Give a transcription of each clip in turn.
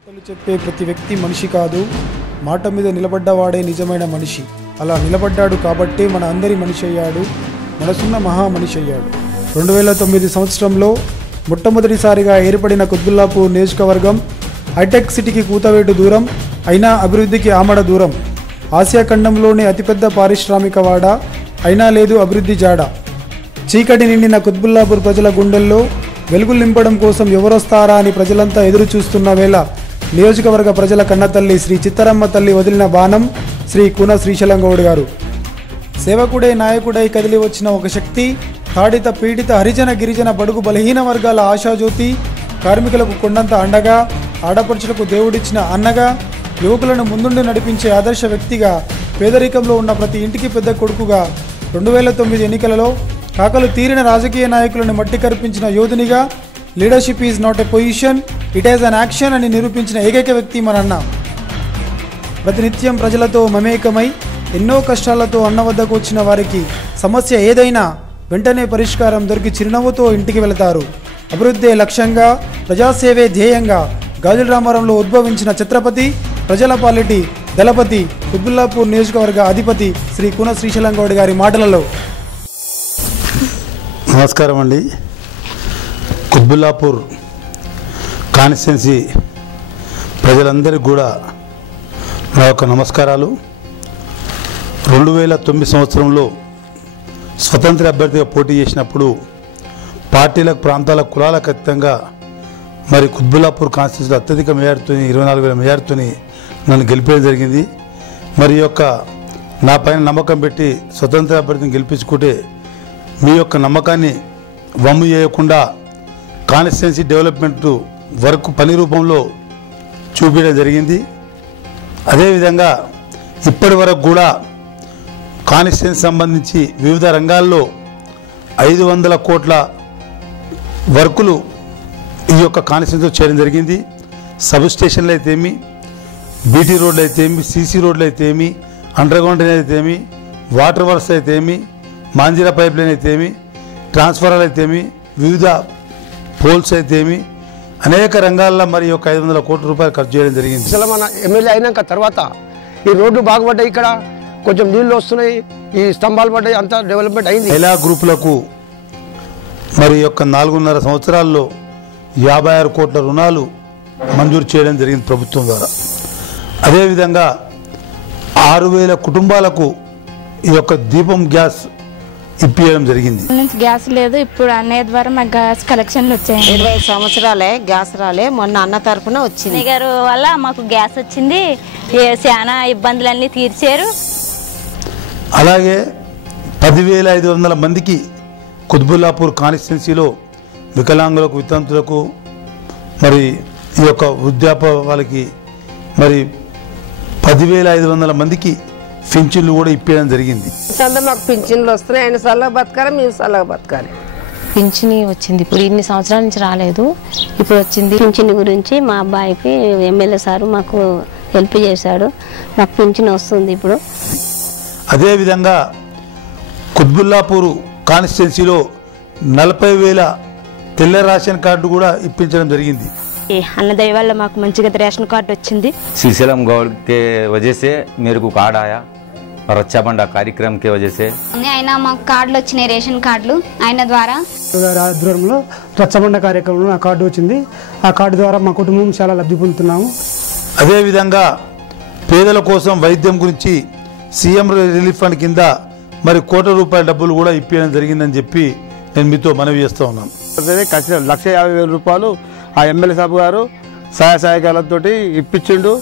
మాటలు చెప్పే ప్రతి వ్యక్తి మనిషి కాదు, మాట మీద నిలబడ్డవాడే నిజమైన మనిషి. అలా నిలబడ్డాడు కాబట్టే మన అందరి మనిషి అయ్యాడు, మనసున్న మహా మనిషి అయ్యాడు. 2009 సంవత్సరంలో మొట్టమొదటిసారిగా ఏర్పడిన కుత్బుల్లాపూర్ నియోజకవర్గం హైటెక్ సిటీకి కూతవేటు దూరం, అయినా అభివృద్ధికి ఆమడ దూరం. ఆసియా ఖండంలోనే అతిపెద్ద పారిశ్రామిక వాడ, అయినా లేదు అభివృద్ధి జాడ. చీకటి నిండిన కుత్బుల్లాపూర్ ప్రజల గుండెల్లో వెలుగులు నింపడం కోసం ఎవరొస్తారా అని ప్రజలంతా ఎదురు చూస్తున్న వేళ నియోజకవర్గ ప్రజల కన్నతల్లి శ్రీ చిత్తరమ్మ తల్లి వదిలిన బాణం శ్రీ కూన శ్రీశైలం గౌడ్ గారు. సేవకుడై నాయకుడై కదిలి వచ్చిన ఒక శక్తి, తాడిత పీడిత హరిజన గిరిజన బడుగు బలహీన వర్గాల ఆశాజ్యోతి, కార్మికులకు కొండంత అండగా, ఆడపడుచులకు దేవుడిచ్చిన అన్నగా, యువకులను ముందుండి నడిపించే ఆదర్శ వ్యక్తిగా, పేదరికంలో ఉన్న ప్రతి ఇంటికి పెద్ద కొడుకుగా, 2009 ఎన్నికలలో కాకలు తీరిన రాజకీయ నాయకులను మట్టి కరిపించిన యోధునిగా, leadership is not a position, it is an action అని నిరూపించిన ఏకైక వ్యక్తి మనన్న. ప్రతినిత్యం ప్రజలతో మమేకమై ఎన్నో కష్టాలతో అన్న వద్దకు వచ్చిన వారికి సమస్య ఏదైనా వెంటనే పరిష్కారం దొరికి చిరునవ్వుతో ఇంటికి వెళతారు. అభివృద్ధే లక్ష్యంగా, ప్రజాసేవే ధ్యేయంగా గాజుల రామారంలో ఉద్భవించిన ఛత్రపతి, ప్రజల పాలిటి దళపతి, కుత్బుల్లాపూర్ నియోజకవర్గ అధిపతి శ్రీ కూన శ్రీశైలం గౌడ్ గారి మాటలలో. నమస్కారం అండి. కుత్బుల్లాపూర్ కాన్స్టిట్యున్సీ ప్రజలందరికీ కూడా నా యొక్క నమస్కారాలు. 2009 సంవత్సరంలో స్వతంత్ర అభ్యర్థిగా పోటీ చేసినప్పుడు పార్టీలకు, ప్రాంతాల, కులాలకు అతీతంగా మరి కుత్బుల్లాపూర్ కాన్స్టిట్యున్సీలో అత్యధిక మెజార్టీతో 24,000 మెజార్టీతో నన్ను గెలిపేయడం జరిగింది. మరి యొక్క నా పైన నమ్మకం పెట్టి స్వతంత్ర అభ్యర్థిని గెలిపించుకుంటే మీ యొక్క నమ్మకాన్ని వమ్ము చేయకుండా కాన్స్టిట్యున్సీ డెవలప్మెంట్ వర్క్ పని రూపంలో చూపించడం జరిగింది. అదేవిధంగా ఇప్పటి వరకు కూడా కాన్స్టిట్యున్సీ సంబంధించి వివిధ రంగాల్లో 500 కోట్ల వర్కులు ఈ యొక్క కాన్స్టిట్యున్సీలో చేయడం జరిగింది. సబ్ స్టేషన్లు అయితేమి, బీటీ రోడ్లు అయితేమి, సీసీ రోడ్లు అయితేమి, అండర్ గ్రౌండ్ అయితేమి, వాటర్ వర్క్స్ అయితేమి, మాంజీరా పైప్ లైన్ అయితేమి, ట్రాన్స్ఫార్మర్లు అయితేమి, వివిధ పోల్స్ అయితేమి, అనేక రంగాల్లో మరి యొక్క 500 కోట్ల రూపాయలు ఖర్చు చేయడం జరిగింది. అసలు మన ఎమ్మెల్యే అయినాక తర్వాత ఈ రోడ్లు బాగుపడ్డాయి, ఇక్కడ కొంచెం నీళ్ళు వస్తున్నాయి, ఈ స్తంభాలు పడ్డాయి, అంతా డెవలప్మెంట్ అయింది. మహిళా గ్రూపులకు మరి యొక్క 4.5 సంవత్సరాల్లో 56 కోట్ల రుణాలు మంజూరు చేయడం జరిగింది ప్రభుత్వం ద్వారా. అదేవిధంగా 6,000 కుటుంబాలకు ఈ యొక్క దీపం గ్యాస్ ఇప్పించడం జరిగింది. గ్యాస్ లేదు, ఇప్పుడు అన్నయ్య ద్వారా మాకు గ్యాస్ కలెక్షన్లు వచ్చాయి. 25 సంవత్సరాలే గ్యాస్ రాలే, మొన్న అన్న తరఫున వచ్చింది. గారు వల్ల మాకు గ్యాస్ వచ్చింది, చాలా ఇబ్బందులన్నీ తీర్చారు. అలాగే 10,500 మందికి కుత్బుల్లాపూర్ కాన్స్టిట్యున్సీలో వికలాంగులకు, వితంతులకు, మరి ఈ యొక్క వృద్ధాప్య వాళ్ళకి మరి 10,500 మందికి పింఛన్లు కూడా ఇప్పించడం జరిగింది. మాకు పింఛన్లు వస్తున్నాయి, ఆయన సల్లగా బతకాలి, మేము సల్లగా బతకాలి. పింఛని వచ్చింది, ఇప్పుడు ఇన్ని సంవత్సరాల నుంచి రాలేదు, ఇప్పుడు వచ్చింది. పింఛన్ గురించి మా అబ్బాయికి ఎమ్మెల్యే సారు మాకు హెల్ప్ చేశాడు, మాకు పింఛన్ వస్తుంది ఇప్పుడు. అదేవిధంగా కుత్బుల్లాపూర్ కాన్స్టిట్యున్సీలో 40,000 తెల్ల రేషన్ కార్డు కూడా ఇప్పించడం జరిగింది. అన్నదయ వల్ల మాకు మంచిగా రేషన్ కార్డు వచ్చింది. శ్రీశైలం गौड़ के वजह से मेरे को कार्ड आया और अच्छा बंडा कार्यक्रम के वजह से ఆయన మాకు కార్డులు వచ్చినాయి, రేషన్ కార్డులు ఆయన ద్వారా. ఆధ్వర్యంలో రచ్చబండ కార్యక్రమంలో నా కార్డు వచ్చింది. ఆ కార్డు ద్వారా మా కుటుంబం చాలా లబ్ధి పొందుతున్నాము. అదేవిధంగా పేదల కోసం వైద్యం గురించి సీఎం రిలీఫ్ ఫండ్ కింద మరి ₹1 కోట్ల డబ్బులు కూడా ఇప్పించడం జరిగిందని చెప్పి నేను మీతో మనవి చేస్తూ ఉన్నాను. 1,50,000 ఆ ఎమ్మెల్యే సాబు గారు సహాయకాలతో ఇప్పించిండు.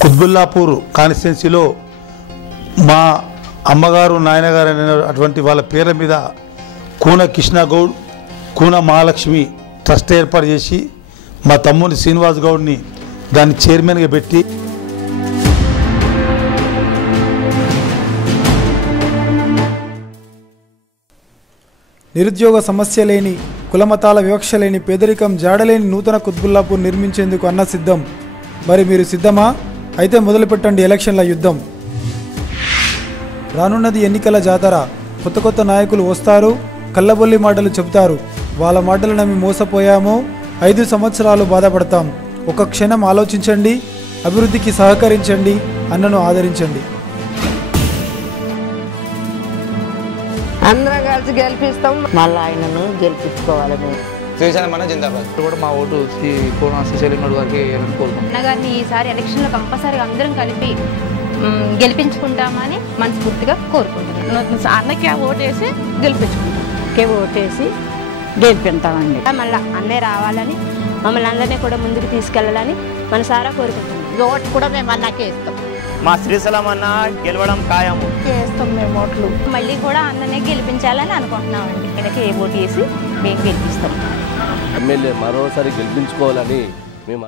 కుత్బుల్లాపూర్ కాన్స్టిట్యున్సీలో మా అమ్మగారు, నాయనగారు అటువంటి వాళ్ళ పేర్ల మీద కూన కృష్ణ గౌడ్, కూన మహాలక్ష్మి ట్రస్ట్ ఏర్పాటు చేసి మా తమ్ముని శ్రీనివాస్ గౌడ్ని దాన్ని చైర్మన్గా పెట్టి నిరుద్యోగ సమస్య లేని, కులమతాల వివక్ష లేని, పేదరికం జాడలేని నూతన కుత్బుల్లాపూర్ నిర్మించేందుకు అన్న సిద్ధం. మరి మీరు సిద్ధమా? అయితే మొదలుపెట్టండి ఎలక్షన్ల యుద్ధం. రానున్నది ఎన్నికల జాతర. కొత్త కొత్త నాయకులు వస్తారు, కళ్ళబొల్లి మాటలు చెబుతారు. వాళ్ళ మాటలు నమ్మి మోసపోయామో 5 సంవత్సరాలు బాధపడతాం. ఒక క్షణం ఆలోచించండి, అభివృద్ధికి సహకరించండి, అన్నను ఆదరించండి. అందరం కలిసి గెలిపిస్తాం. మళ్ళీ ఆయనను గెలిపించుకోవాలి మేము. మన జిందాబాద్ కూడా మా ఓటు శ్రీశైలం గారికి కోరుకుంటున్నాం. అన్నగారిని ఈసారి ఎలక్షన్లో కంపల్సరీగా అందరం కలిపి గెలిపించుకుంటామని మనస్ఫూర్తిగా కోరుకుంటున్నాం. అన్నకి ఓటేసి గెలిపించుకుంటాం. ఓటేసి గెలిపిస్తామండి. మళ్ళీ అన్నే రావాలని, మమ్మల్ని అందరినీ కూడా ముందుకు తీసుకెళ్లాలని మనసారా కోరుకుంటున్నాం. ఓటు కూడా మేము అన్నకే ఇస్తాం. మా శ్రీశైలం అన్న గెలవడం ఖాయము. చేస్తాం మేము ఓట్లు. మళ్ళీ కూడా అన్ననే గెలిపించాలని అనుకుంటున్నామండి. ఆయనకి ఓటు వేసి మేము గెలిపిస్తాం. ఎమ్మెల్యే మరోసారి గెలిపించుకోవాలని మేము